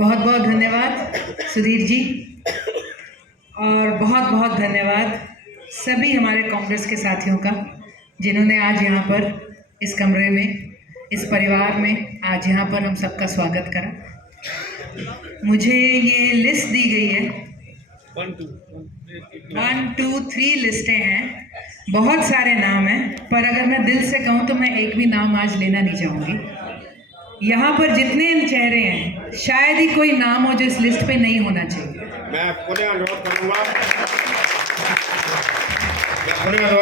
बहुत बहुत धन्यवाद सुधीर जी, और बहुत बहुत धन्यवाद सभी हमारे कांग्रेस के साथियों का जिन्होंने आज यहाँ पर इस कमरे में, इस परिवार में आज यहाँ पर हम सबका स्वागत करा। मुझे ये लिस्ट दी गई है, 1 2 3 लिस्टें हैं, बहुत सारे नाम हैं, पर अगर मैं दिल से कहूँ तो मैं एक भी नाम आज लेना नहीं चाहूँगी। यहाँ पर जितने चेहरे हैं शायद ही कोई नाम हो जो इस लिस्ट पे नहीं होना चाहिए। मैं पुनः अनुरोध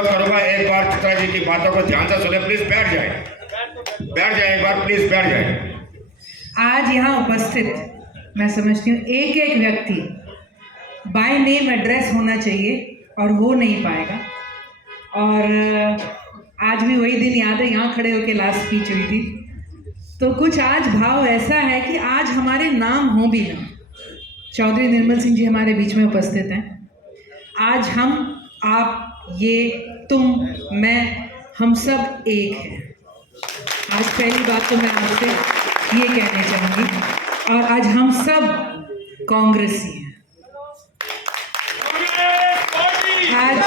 करूँगा एक बार चित्रा जी की बातों को ध्यान से सुने। प्लीज बैठ जाए एक बार, प्लीज बैठ जाए। आज यहाँ उपस्थित मैं समझती हूँ एक एक व्यक्ति बाय नेम एड्रेस होना चाहिए और हो नहीं पाएगा। और आज भी वही दिन याद है, यहाँ खड़े होकर लास्ट स्पीच हुई थी, तो कुछ आज भाव ऐसा है कि आज हमारे नाम हो भी ना। चौधरी निर्मल सिंह जी हमारे बीच में उपस्थित हैं। आज हम, आप, ये, तुम, मैं, हम सब एक हैं। आज पहली बात तो मैं आपसे ये कहना चाहूँगी, और आज हम सब कांग्रेसी हैं। आज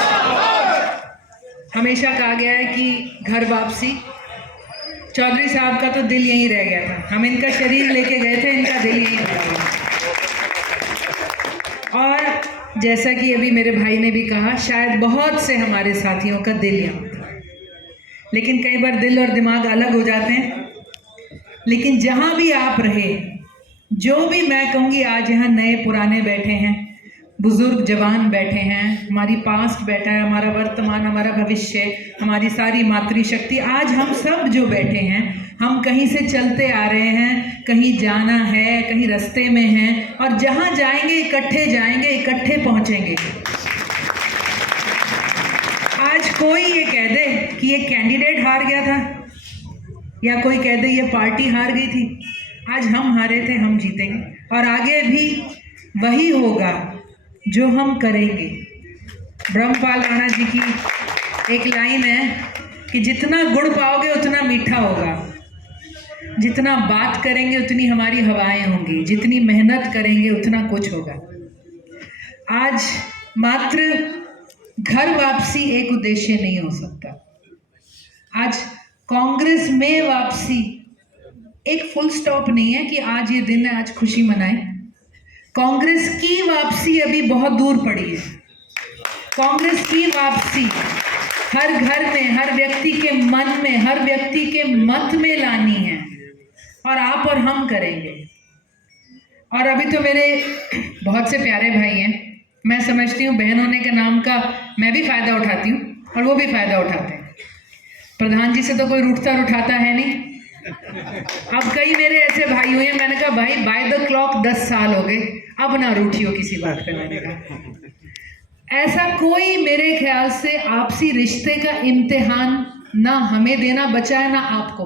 हमेशा कहा गया है कि घर वापसी, चौधरी साहब का तो दिल यहीं रह गया था। हम इनका शरीर लेके गए थे, इनका दिल यहीं रह गया। और जैसा कि अभी मेरे भाई ने भी कहा, शायद बहुत से हमारे साथियों का दिल यहाँ था, लेकिन कई बार दिल और दिमाग अलग हो जाते हैं। लेकिन जहाँ भी आप रहे, जो भी मैं कहूँगी, आज यहाँ नए पुराने बैठे हैं, बुजुर्ग जवान बैठे हैं, हमारी पास्ट बैठा है, हमारा वर्तमान, हमारा भविष्य, हमारी सारी मातृशक्ति, आज हम सब जो बैठे हैं, हम कहीं से चलते आ रहे हैं, कहीं जाना है, कहीं रास्ते में हैं, और जहाँ जाएंगे इकट्ठे पहुँचेंगे। आज कोई ये कह दे कि ये कैंडिडेट हार गया था, या कोई कह दे ये पार्टी हार गई थी, आज हम हारे थे, हम जीतेंगे और आगे भी वही होगा जो हम करेंगे। ब्रह्मपाल राणा जी की एक लाइन है कि जितना गुड़ पाओगे उतना मीठा होगा, जितना बात करेंगे उतनी हमारी हवाएं होंगी, जितनी मेहनत करेंगे उतना कुछ होगा। आज मात्र घर वापसी एक उद्देश्य नहीं हो सकता। आज कांग्रेस में वापसी एक फुल स्टॉप नहीं है कि आज ये दिन है, आज खुशी मनाएं। कांग्रेस की वापसी अभी बहुत दूर पड़ी है। कांग्रेस की वापसी हर घर में, हर व्यक्ति के मन में, हर व्यक्ति के मत में लानी है, और आप और हम करेंगे। और अभी तो मेरे बहुत से प्यारे भाई हैं, मैं समझती हूँ बहन होने के नाम का मैं भी फ़ायदा उठाती हूँ और वो भी फ़ायदा उठाते हैं। प्रधान जी से तो कोई रूठता उठाता है नहीं। अब कई मेरे ऐसे भाई हुए हैं, मैंने कहा भाई बाय द क्लॉक 10 साल हो गए, अब ना रूठियो किसी बात पे। मैंने कहा ऐसा कोई मेरे ख्याल से आपसी रिश्ते का इम्तिहान ना हमें देना बचा है ना आपको।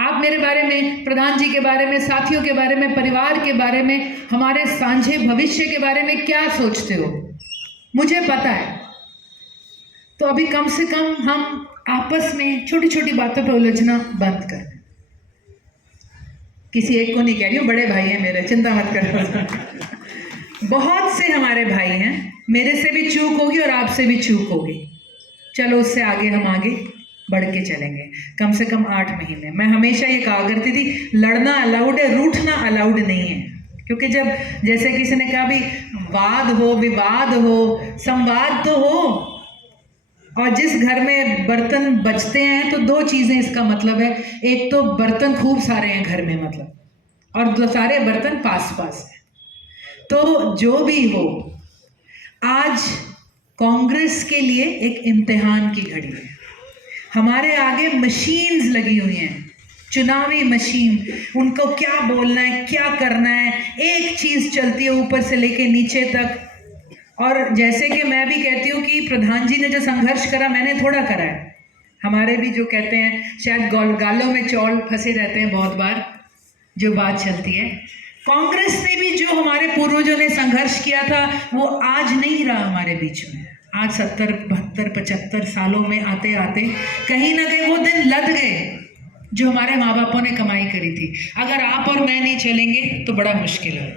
आप मेरे बारे में, प्रधान जी के बारे में, साथियों के बारे में, परिवार के बारे में, हमारे सांझे भविष्य के बारे में क्या सोचते हो, मुझे पता है। तो अभी कम से कम हम आपस में छोटी छोटी बातों पर उलझना बंद कर। किसी एक को नहीं कह रही हूँ, बड़े भाई हैं मेरे, चिंता मत करो। बहुत से हमारे भाई हैं, मेरे से भी चूक होगी और आपसे भी चूक होगी। चलो उससे आगे हम आगे बढ़ के चलेंगे, कम से कम 8 महीने। मैं हमेशा ये कहा करती थी, लड़ना अलाउड है, रूठना अलाउड नहीं है। क्योंकि जब, जैसे किसी ने कहा भी, वाद हो, विवाद हो, संवाद तो हो। और जिस घर में बर्तन बचते हैं तो 2 चीज़ें इसका मतलब है, एक तो बर्तन खूब सारे हैं घर में मतलब, और 2 सारे बर्तन पास पास हैं। तो जो भी हो, आज कांग्रेस के लिए एक इम्तिहान की घड़ी है। हमारे आगे मशीन्स लगी हुई हैं, चुनावी मशीन, उनको क्या बोलना है, क्या करना है, एक चीज़ चलती है ऊपर से लेके नीचे तक। और जैसे कि मैं भी कहती हूँ कि प्रधान जी ने जो संघर्ष करा, मैंने थोड़ा करा है। हमारे भी जो कहते हैं, शायद गालों में चौल फंसे रहते हैं बहुत बार, जो बात चलती है। कांग्रेस ने भी जो हमारे पूर्वजों ने संघर्ष किया था, वो आज नहीं रहा हमारे बीच में। आज 70, 72, 75 सालों में आते आते कहीं ना कहीं वो दिन लद गए। जो हमारे माँ बापों ने कमाई करी थी। अगर आप और मैं नहीं चलेंगे तो बड़ा मुश्किल है।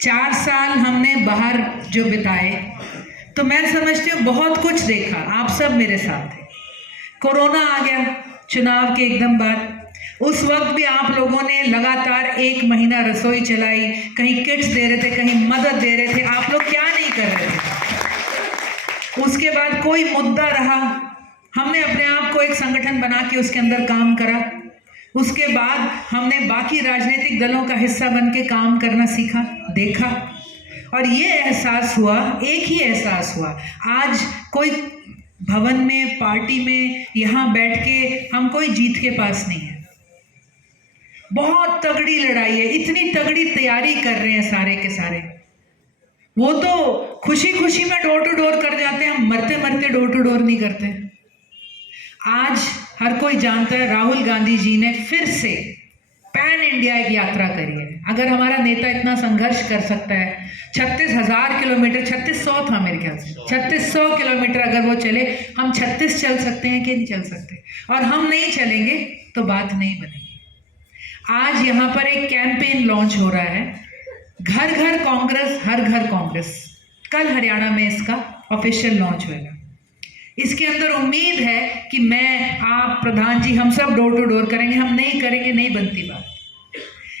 4 साल हमने बाहर जो बिताए, तो मैं समझती हूँ बहुत कुछ देखा। आप सब मेरे साथ थे। कोरोना आ गया चुनाव के एकदम बाद। उस वक्त भी आप लोगों ने लगातार 1 महीना रसोई चलाई, कहीं किट्स दे रहे थे, कहीं मदद दे रहे थे। आप लोग क्या नहीं कर रहे थे। उसके बाद कोई मुद्दा रहा, हमने अपने आप को एक संगठन बना के उसके अंदर काम करा। उसके बाद हमने बाकी राजनीतिक दलों का हिस्सा बन के काम करना सीखा, देखा, और ये एहसास हुआ, एक ही एहसास हुआ, आज कोई भवन में, पार्टी में, यहाँ बैठ के हम कोई जीत के पास नहीं है। बहुत तगड़ी लड़ाई है, इतनी तगड़ी तैयारी कर रहे हैं सारे के सारे। वो तो खुशी खुशी में डोर टू डोर कर जाते हैं, हम मरते मरते डोर टू डोर नहीं करते। आज हर कोई जानता है राहुल गांधी जी ने फिर से पैन इंडिया एक यात्रा करी है। अगर हमारा नेता इतना संघर्ष कर सकता है, 36,000 किलोमीटर, 3600 था मेरे ख्याल से, 3600 किलोमीटर अगर वो चले, हम 36 चल सकते हैं कि नहीं चल सकते? और हम नहीं चलेंगे तो बात नहीं बनेगी। आज यहाँ पर एक कैंपेन लॉन्च हो रहा है, घर घर कांग्रेस, हर घर कांग्रेस। कल हरियाणा में इसका ऑफिशियल लॉन्च होगा। इसके अंदर उम्मीद है कि मैं, आप, प्रधान जी, हम सब डोर टू डोर करेंगे। हम नहीं करेंगे नहीं बनती बात।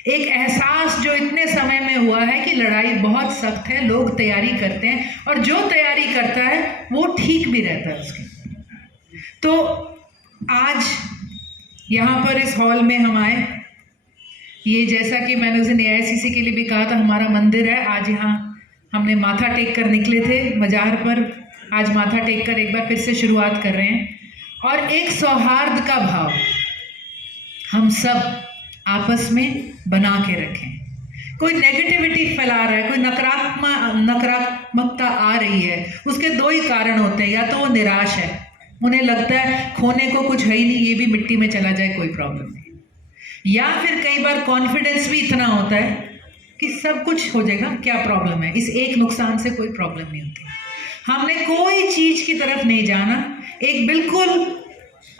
एक एहसास जो इतने समय में हुआ है कि लड़ाई बहुत सख्त है, लोग तैयारी करते हैं, और जो तैयारी करता है वो ठीक भी रहता है उसकी। तो आज यहाँ पर इस हॉल में हम आए, ये जैसा कि मैंने उसे AICC के लिए भी कहा था, हमारा मंदिर है। आज यहाँ हमने माथा टेक कर निकले थे मजार पर, आज माथा टेक कर एक बार फिर से शुरुआत कर रहे हैं। और एक सौहार्द का भाव हम सब आपस में बना के रखें। कोई नेगेटिविटी फैला रहा है, कोई नकारात्मकता आ रही है, उसके 2 ही कारण होते हैं। या तो वो निराश है, उन्हें लगता है खोने को कुछ है ही नहीं, ये भी मिट्टी में चला जाए कोई प्रॉब्लम नहीं। या फिर कई बार कॉन्फिडेंस भी इतना होता है कि सब कुछ हो जाएगा, क्या प्रॉब्लम है, इस एक नुकसान से कोई प्रॉब्लम नहीं होती। हमने कोई चीज की तरफ नहीं जाना, एक बिल्कुल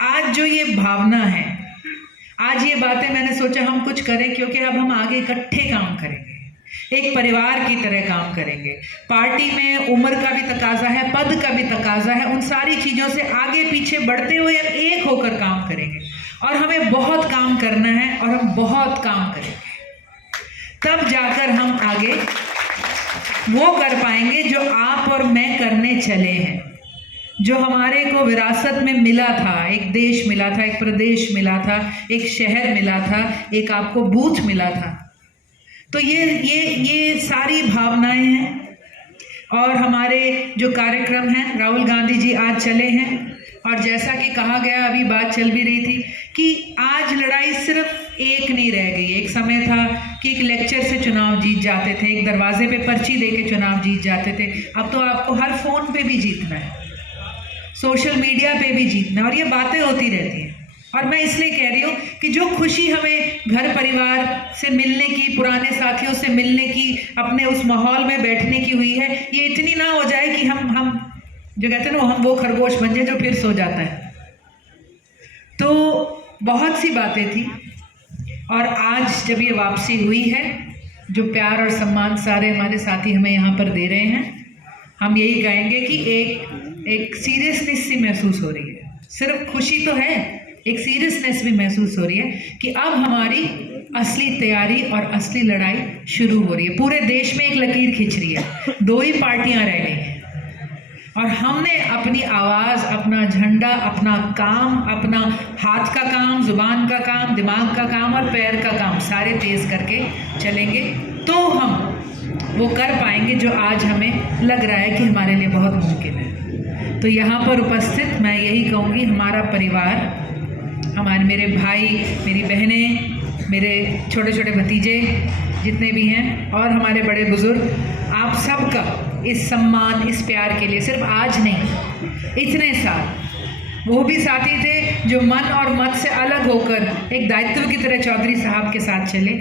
आज जो ये भावना है, आज ये बातें मैंने सोचा हम कुछ करें, क्योंकि अब हम आगे इकट्ठे काम करेंगे, एक परिवार की तरह काम करेंगे। पार्टी में उम्र का भी तकाजा है, पद का भी तकाजा है, उन सारी चीज़ों से आगे पीछे बढ़ते हुए अब एक होकर काम करेंगे। और हमें बहुत काम करना है, और हम बहुत काम करेंगे, तब जाकर हम आगे वो कर पाएंगे जो आप और मैं करने चले हैं, जो हमारे को विरासत में मिला था। एक देश मिला था, एक प्रदेश मिला था, एक शहर मिला था, एक आपको बूथ मिला था। तो ये सारी भावनाएं हैं। और हमारे जो कार्यक्रम हैं, राहुल गांधी जी आज चले हैं, और जैसा कि कहा गया, अभी बात चल भी रही थी कि आज लड़ाई सिर्फ एक नहीं रह गई। एक समय था कि एक लेक्चर से चुनाव जीत जाते थे, एक दरवाजे पे पर्ची दे के चुनाव जीत जाते थे। अब तो आपको हर फोन पे भी जीतना है, सोशल मीडिया पे भी जीतना है, और ये बातें होती रहती हैं। और मैं इसलिए कह रही हूँ कि जो खुशी हमें घर परिवार से मिलने की, पुराने साथियों से मिलने की, अपने उस माहौल में बैठने की हुई है, ये इतनी ना हो जाए कि हम जो कहते हैं ना, हम वो खरगोश बन जाए जो फिर सो जाता है। तो बहुत सी बातें थी, और आज जब ये वापसी हुई है, जो प्यार और सम्मान सारे हमारे साथी हमें यहाँ पर दे रहे हैं, हम यही कहेंगे कि एक सीरियसनेस सी महसूस हो रही है। सिर्फ खुशी तो है, एक सीरियसनेस भी महसूस हो रही है कि अब हमारी असली तैयारी और असली लड़ाई शुरू हो रही है। पूरे देश में एक लकीर खिंच रही है, 2 ही पार्टियां रह गई हैं, और हमने अपनी आवाज़, अपना झंडा, अपना काम, अपना हाथ का काम, जुबान का काम, दिमाग का काम और पैर का काम सारे तेज करके चलेंगे, तो हम वो कर पाएंगे जो आज हमें लग रहा है कि हमारे लिए बहुत मुमकिन है। तो यहाँ पर उपस्थित मैं यही कहूँगी, हमारा परिवार, मेरे भाई, मेरी बहनें, मेरे छोटे छोटे भतीजे जितने भी हैं, और हमारे बड़े बुजुर्ग, आप सबका इस सम्मान, इस प्यार के लिए सिर्फ आज नहीं, इतने साल वो भी साथी थे जो मन और मत से अलग होकर एक दायित्व की तरह चौधरी साहब के साथ चले।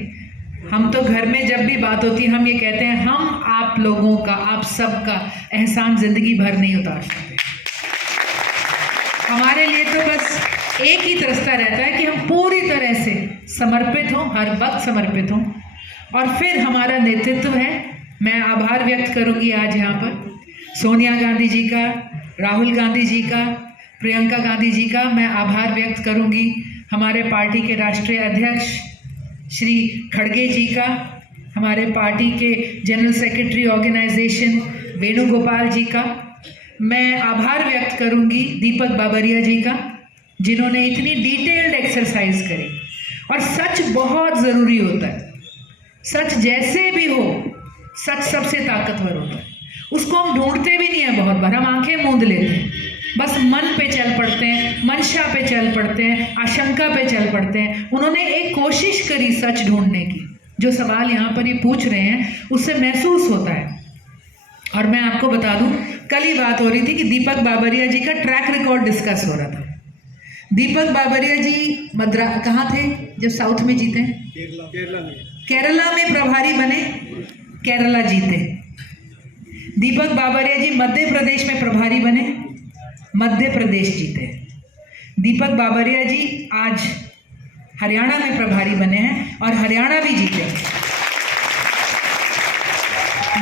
हम तो घर में जब भी बात होती है, हम ये कहते हैं, हम आप लोगों का, आप सबका एहसान जिंदगी भर नहीं उतार सकते। हमारे लिए तो बस एक ही रास्ता रहता है कि हम पूरी समर्पित हों, हर वक्त समर्पित हों। और फिर हमारा नेतृत्व है, मैं आभार व्यक्त करूंगी आज यहाँ पर सोनिया गांधी जी का, राहुल गांधी जी का, प्रियंका गांधी जी का मैं आभार व्यक्त करूंगी, हमारे पार्टी के राष्ट्रीय अध्यक्ष श्री खड़गे जी का, हमारे पार्टी के जनरल सेक्रेटरी ऑर्गेनाइजेशन वेणुगोपाल जी का, मैं आभार व्यक्त करूंगी दीपक बाबरिया जी का, जिन्होंने इतनी डिटेल्ड एक्सरसाइज करी। और सच बहुत ज़रूरी होता है, सच जैसे भी हो, सच सबसे ताकतवर होता है। उसको हम ढूंढते भी नहीं है, बहुत बार हम आंखें मूंद लेते हैं, बस मन पे चल पड़ते हैं, मंशा पे चल पड़ते हैं, आशंका पे चल पड़ते हैं। उन्होंने एक कोशिश करी सच ढूंढने की। जो सवाल यहाँ पर ये पूछ रहे हैं उससे महसूस होता है। और मैं आपको बता दूं, कल ही बात हो रही थी कि दीपक बाबरिया जी का ट्रैक रिकॉर्ड डिस्कस हो रहा था। दीपक बाबरिया जी कहाँ थे जब साउथ में जीते? केरला में प्रभारी बने, केरला जीते। दीपक बाबरिया जी मध्य प्रदेश में प्रभारी बने, मध्य प्रदेश जीते। दीपक बाबरिया जी आज हरियाणा में प्रभारी बने हैं और हरियाणा भी जीते।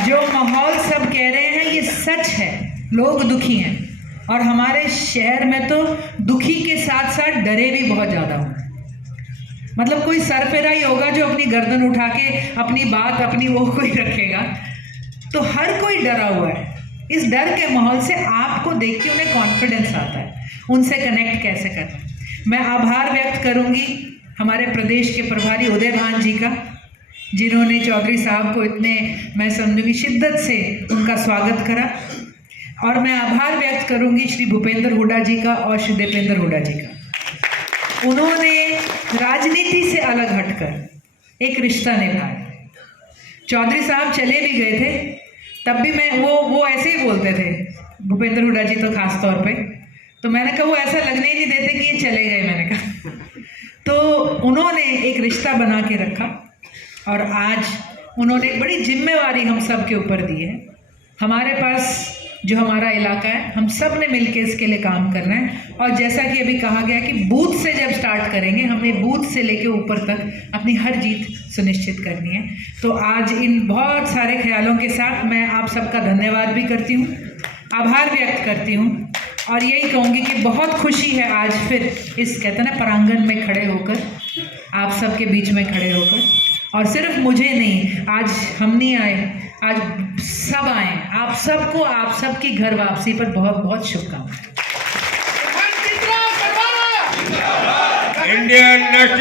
जो माहौल सब कह रहे हैं ये सच है, लोग दुखी हैं और हमारे शहर में तो दुखी के साथ साथ डरे भी बहुत ज़्यादा होंगे। मतलब कोई सरफेरा ही होगा जो अपनी गर्दन उठा के अपनी बात अपनी वो कोई रखेगा, तो हर कोई डरा हुआ है। इस डर के माहौल से आपको देख के उन्हें कॉन्फिडेंस आता है, उनसे कनेक्ट कैसे करना। मैं आभार व्यक्त करूंगी हमारे प्रदेश के प्रभारी उदय भान जी का, जिन्होंने चौधरी साहब को इतने, मैं समझूंगी, शिद्दत से उनका स्वागत करा। और मैं आभार व्यक्त करूंगी श्री भूपेंद्र हुड्डा जी का और श्री दीपेंद्र हुड्डा जी का। उन्होंने राजनीति से अलग हटकर एक रिश्ता निभाया। चौधरी साहब चले भी गए थे तब भी मैं वो ऐसे ही बोलते थे, भूपेंद्र हुड्डा जी तो खास तौर पे, तो मैंने कहा वो ऐसा लगने ही नहीं देते कि ये चले गए। मैंने कहा तो उन्होंने एक रिश्ता बना के रखा और आज उन्होंने एक बड़ी जिम्मेवारी हम सब के ऊपर दी है। हमारे पास जो हमारा इलाका है, हम सब ने मिलकर इसके लिए काम करना है। और जैसा कि अभी कहा गया कि बूथ से जब स्टार्ट करेंगे, हमें बूथ से लेके ऊपर तक अपनी हर जीत सुनिश्चित करनी है। तो आज इन बहुत सारे ख्यालों के साथ मैं आप सबका धन्यवाद भी करती हूँ, आभार व्यक्त करती हूँ और यही कहूँगी कि बहुत खुशी है आज फिर इस, कहते हैं ना, प्रांगण में खड़े होकर, आप सबके बीच में खड़े होकर। और सिर्फ मुझे नहीं, आज हम नहीं आए, आज सब आए। आप सबको, आप सबकी घर वापसी पर बहुत बहुत शुभकामनाएं। इंडियन